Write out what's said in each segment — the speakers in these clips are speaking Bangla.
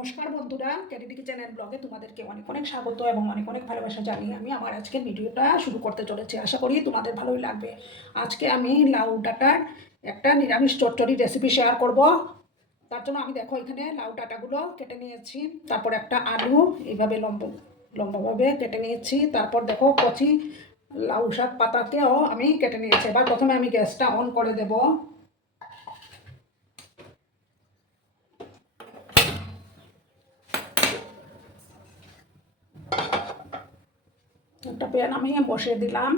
নমস্কার বন্ধুরা, চ্যারিটি কিচেন অ্যান্ড ব্লগে তোমাদেরকে অনেক অনেক স্বাগত এবং অনেক অনেক ভালোবাসা জানিয়ে আমি আমার আজকের ভিডিওটা শুরু করতে চলেছি। আশা করি তোমাদের ভালোই লাগবে। আজকে আমি লাউ ডাঁটার একটা নিরামিষ চচ্চড়ি রেসিপি শেয়ার করব। তার জন্য আমি দেখো এখানে লাউ ডাঁটাগুলো কেটে নিয়েছি, তারপর একটা আলু এইভাবে লম্বাভাবে কেটে নিয়েছি, তারপর দেখো কচি লাউ শাক পাতাকেও আমি কেটে নিয়েছি। এবার প্রথমে আমি গ্যাসটা অন করে দেব। একটা প্যান আমি বসিয়ে দিলাম।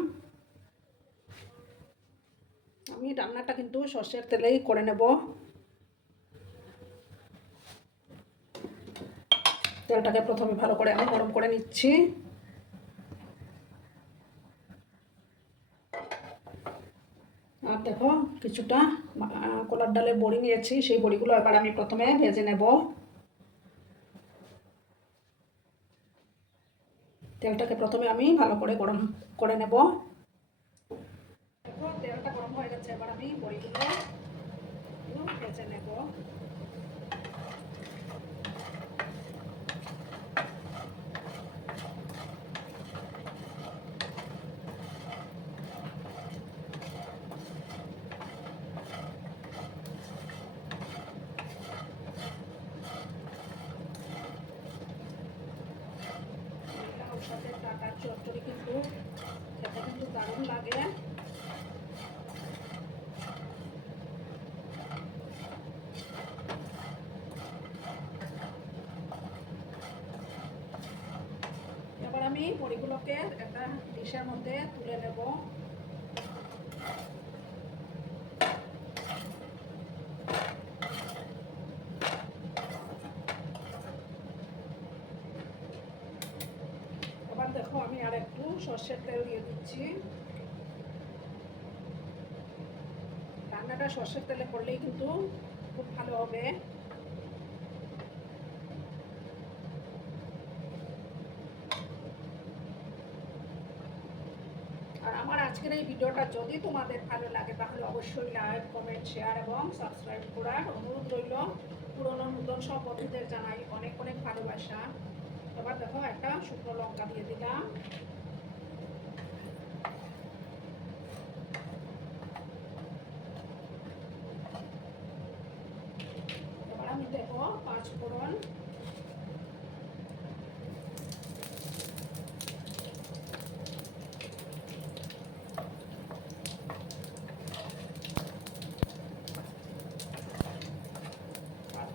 আমি রান্নাটা কিন্তু সর্ষের তেলেই করে নেব। তেলটাকে প্রথমে ভালো করে আমি গরম করে নিচ্ছি। আর দেখো কিছুটা কলার ডালের বড়ি নিয়েছি, সেই বড়িগুলো এবার আমি প্রথমে ভেজে নেব। তেলটাকে প্রথমে আমি ভালো করে গরম করে নেব। দেখো তেলটা গরম হয়ে গেছে, এবার আমি বড়িগুলো ভেজে নেব। ওর সাথে ডাঁটার চচ্চড়ি কিন্তু খেতে কিন্তু দারুণ লাগে। এবার আমি বড়িগুলোকে একটা ডিশের মধ্যে তুলে নেব। এবার দেখো আমি আর একটু সর্ষের তেল দিয়ে দিচ্ছি। রান্নাটা সর্ষের তেলে করলেই কিন্তু খুব ভালো হবে। আর আমার আজকের এই ভিডিওটা যদি তোমাদের ভালো লাগে তাহলে অবশ্যই লাইক, কমেন্ট, শেয়ার এবং সাবস্ক্রাইব করার অনুরোধ রইল। পুরনো নতুন সব বন্ধুদের জানাই অনেক অনেক ভালোবাসা। এবার দেখো একটা শুকনো লঙ্কা দিয়ে দিলাম। এবার আমি দেবো 5 ফোড়ন।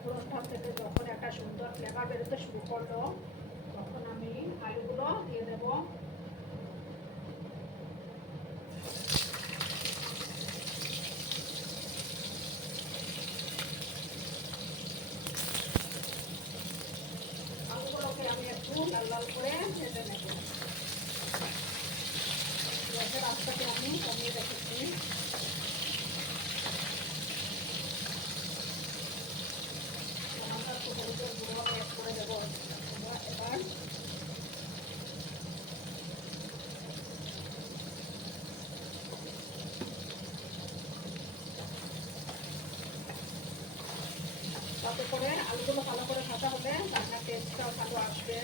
ফোড়নটা থেকে যখন একটা সুন্দর ফ্লেভার বেরোতে শুরু করলো তখন আমি আলুগুলো দিয়ে দেবো। আলুগুলোকে আমি একটু লাল লাল করে ভেজে নেব। গ্যাসের আঁচটাকে আমি কমিয়ে রেখেছি। হলুদের গুঁড়ো অ্যাড করে দেবো এবার। তাতে করে আলুগুলো ভালো করে ভাজা হলে রান্নার টেস্টটাও ভালো আসবে।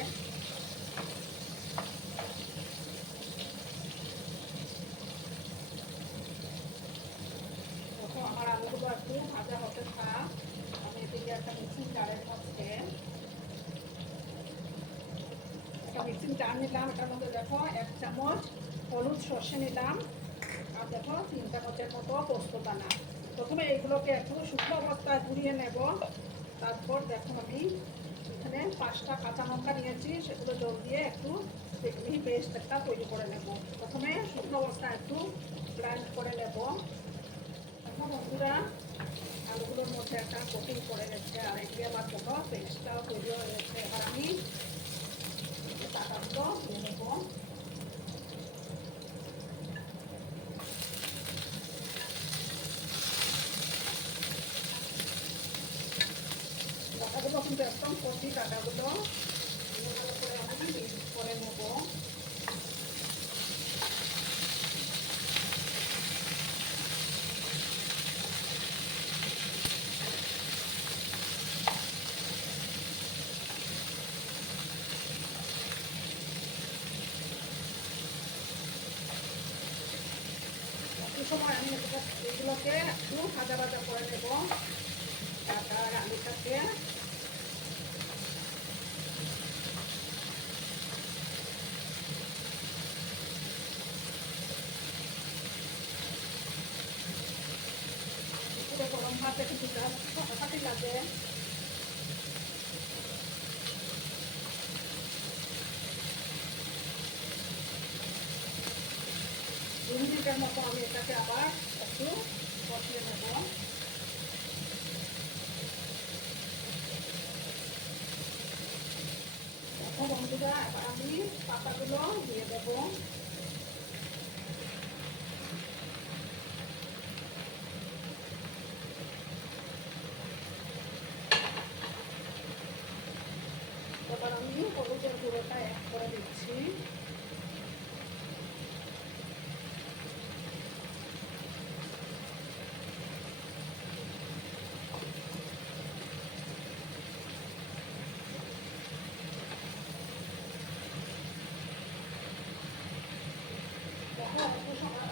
দেখো আমার আলুগুলো একটু ভাজা হতে থাক। আমি এদিকে একটা মিক্সিং জারের মধ্যে মিক্সিং জার নিলাম। এটার মধ্যে দেখো 1 চামচ হলুদ সর্ষে নিলাম, আর দেখো 3 চামচের মতো পোস্ত দানা। প্রথমে এইগুলোকে একটু শুকনো অবস্থায় গুঁড়িয়ে নেব। তারপর দেখো আমি এখানে 5টা কাঁচা লঙ্কা নিয়েছি, সেগুলো জল দিয়ে একটু মিহি পেস্ট একটা তৈরি করে নেব। প্রথমে শুকনো অবস্থায় একটু গ্রাইন্ড করে নেব। এখন বন্ধুরা আলুগুলোর মধ্যে একটা কোটিং করে গেছে, আর এদিকে আমার দেখো পেস্টটাও তৈরি হয়ে গেছে। এবার আমি ডাঁটাগুলো দিয়ে নেব। ডাঁটাগুলো কিন্তু একদম কচি ডাঁটাগুলো ভালো করে আমি মিক্স করে নেব। সময় আমি এগুলোকে একটু ভাজা ভাজা করে নেব ডাটা আর আলুটাকে। পুরো গরম ভাতে কিন্তু ফাটাফাটি লাগে। দু মিনিটের মতো আমি এটাকে আবার একটু কষিয়ে নেব। দেখো বন্ধুরা, এবার আমি পাতাগুলো দিয়ে দেব। এবার আমি হলুদের গুঁড়োটা অ্যাড করে দিচ্ছি।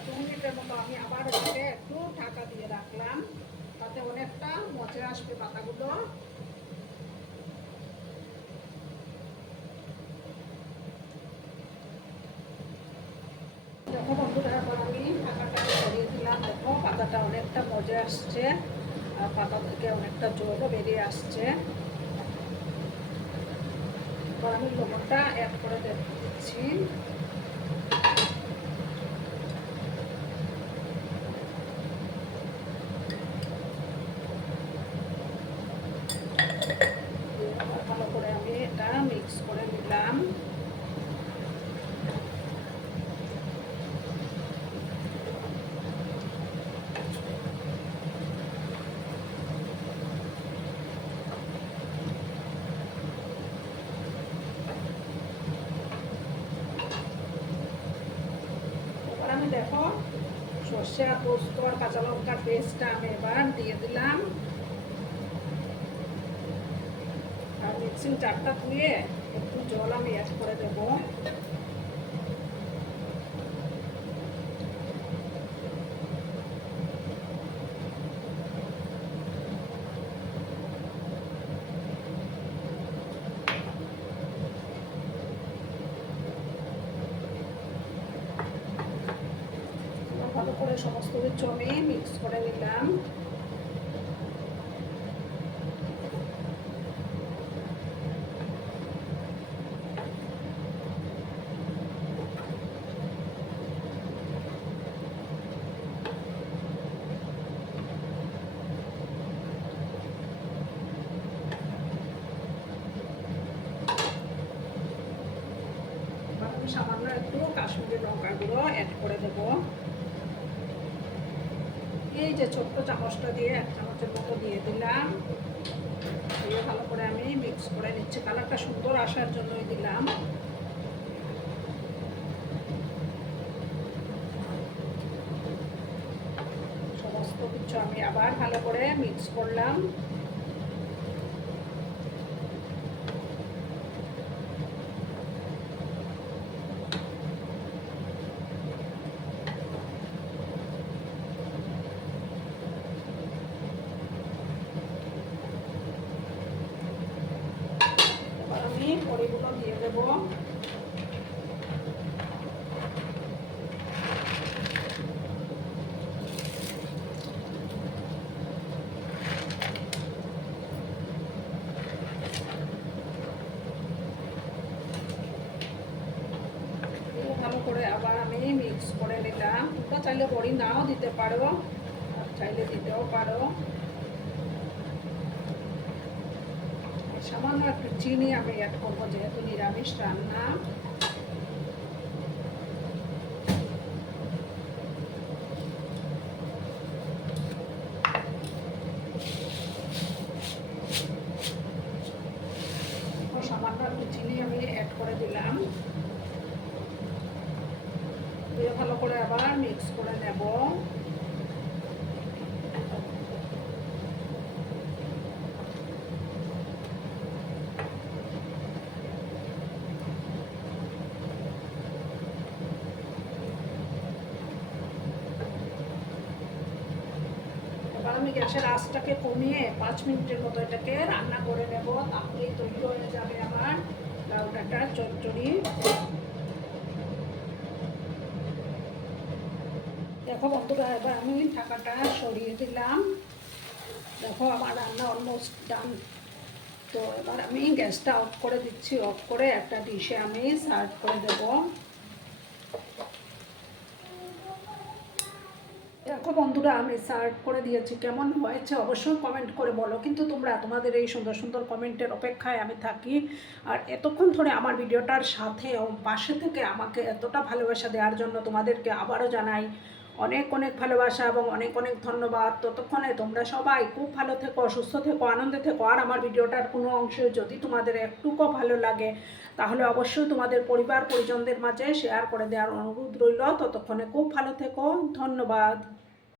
দু মিনিটের মতো আমি আবার এটাকে একটু ঢাকা দিয়ে রাখলাম, তাতে অনেকটা মজে আসবে পাতাগুলো। দেখো বন্ধুরা, এবার আমি ঢাকাটা সরিয়ে দিলাম। দেখো পাতাটা অনেকটা মজে আসছে আর পাতা থেকে অনেকটা জলও বেরিয়ে আসছে। এবার আমি লবণটা অ্যাড করে দিচ্ছি। ভালো করে আমি এটা মিক্স করে নিলাম। এবার আমি দেখো সর্ষে আর পোস্ত আর কাঁচা লঙ্কার পেস্টটা আমি এবার দিয়ে দিলাম। আর মিক্সিং জারটা ধুয়ে একটু জল আমি অ্যাড করে দেব। ভালো করে সমস্ত কিছু আমি মিক্স করে নিলাম। সামান্য একটু কাশ্মীরি লঙ্কার গুঁড়ো অ্যাড করে দেব। এই যে ছোট্ট চামচটা দিয়ে 1 চামচের মতো দিয়ে দিলাম। দিয়ে ভালো করে আমি মিক্স করে নিচ্ছি। কালারটা সুন্দর আসার জন্যই দিলাম। সমস্ত কিছু আমি আবার ভালো করে মিক্স করলাম। আমি বড়িগুলো দিয়ে দেব। ভালো করে আবার আমি মিক্স করে নিলাম। তোমরা চাইলে বড়ি নাও দিতে পারো, আর চাইলে দিতেও পারো। সামান্য একটু চিনি আমি অ্যাড করবো, যেহেতু নিরামিষ রান্না। সামান্য একটু চিনি আমি অ্যাড করে দিলাম। দিয়ে ভালো করে আবার মিক্স করে নেব। গ্যাসের আঁচটাকে কমিয়ে 5 মিনিটের মতো এটাকে রান্না করে নেব, তাহলেই তৈরি হয়ে যাবে আমার লাউ ডাঁটার চচ্চড়ি। দেখো বন্ধুরা, এবার আমি ঢাকাটা সরিয়ে দিলাম। দেখো আমার রান্না অলমোস্ট ডান। তো এবার আমি গ্যাসটা অফ করে দিচ্ছি, অফ করে একটা ডিশে আমি সার্ভ করে দেব। দেখো বন্ধুরা, আমি সার্ভ করে দিয়েছি। কেমন হয়েছে অবশ্যই কমেন্ট করে বলো, কিন্তু তোমরা তোমাদের এই সুন্দর সুন্দর কমেন্টের অপেক্ষায় আমি থাকি। আর এতক্ষণ ধরে আমার ভিডিওটার সাথে ও পাশে থেকে আমাকে এতটা ভালোবাসা দেওয়ার জন্য তোমাদেরকে আবারও জানাই অনেক অনেক ভালোবাসা এবং অনেক অনেক ধন্যবাদ। ততক্ষণে তোমরা সবাই খুব ভালো থেকো, সুস্থ থেকো, আনন্দে থেকো। আর আমার ভিডিওটার কোনো অংশে যদি তোমাদের একটুকু ভালো লাগে তাহলে অবশ্যই তোমাদের পরিবার পরিজনদের মাঝে শেয়ার করে দেওয়ার অনুরোধ রইল। ততক্ষণে খুব ভালো থেকো, ধন্যবাদ।